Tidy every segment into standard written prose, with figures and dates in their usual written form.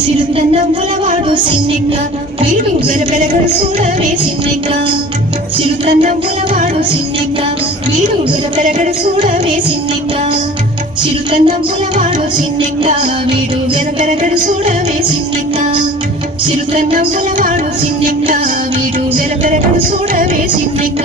సిరుతన్నములవాడు సిన్నెక్క వీడు బెరబెరగడు చూడవే సిన్నెక్క సిరుతన్నములవాడు సిన్నెక్క వీడు బెరబెరగడు చూడవే సిన్నెక్క సిరుతన్నములవాడు సిన్నెక్క వీడు బెరబెరగడు చూడవే సిన్నెక్క సిరుతన్నములవాడు సిన్నెక్క వీడు బెరబెరగడు చూడవే సిన్నెక్క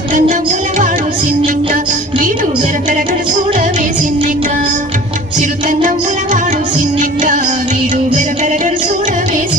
సిరుతన్నములవాడు సిన్నెక్క వీడు బెరబెరగడు చూడవే సిన్నెక్క సిరుతన్నములవాడు సిన్నెక్క వీడు బెరబెరగడు చూడవే సిన్నెక్క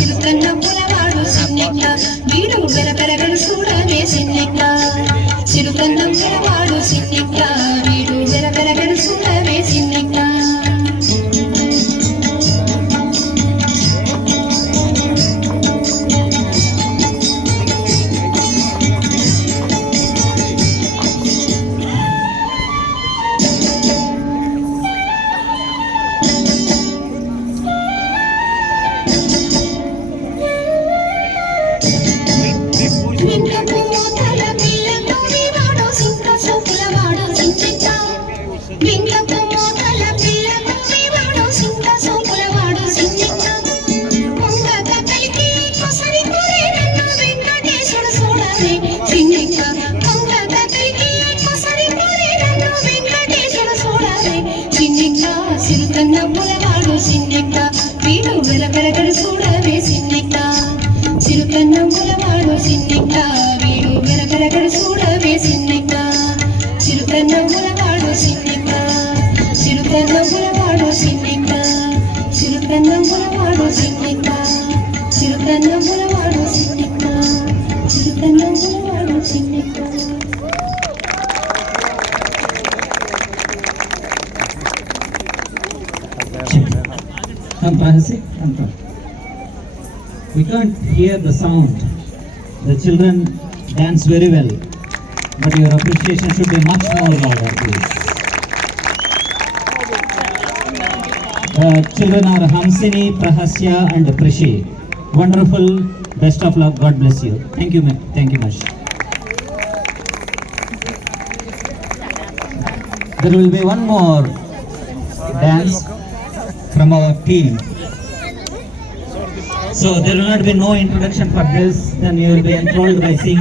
సిరుతన్నములవాడు సిన్నెక్క వీడు బెరబెరగడు చూడవే సిన్నెక్క సిరుతన్నములవాడు సిన్నెక్క వీడు బెరబెరగడు చూడవే సిన్నెక్క సిరుతన్నములవాడు సిన్నెక్క వీడు బెరబెరగడు చూడవే సిన్నెక్క సిరుతన్నములవాడు సిన్నెక్క వీడు బెరబెరగడు చూడవే సిన్నెక్క సిరుతన్నములవాడు సిన్నెక్క సిరుతన్నములవాడు సిన్నెక్క సిరుతన్నములవాడు సిన్నెక్క సిరుతన్నములవాడు సిన్నెక్క సిరుతన్నములవాడు సిన్నెక్క We can't hear the sound. The children dance very well, but your appreciation should be much more louder, please. The children are Hamsini, Prahasya and Prishi. Wonderful. Best of luck. God bless you. Thank you, thank you much. There will be one more dance from our team. So there will not be no introduction for this, then you will be enthralled by seeing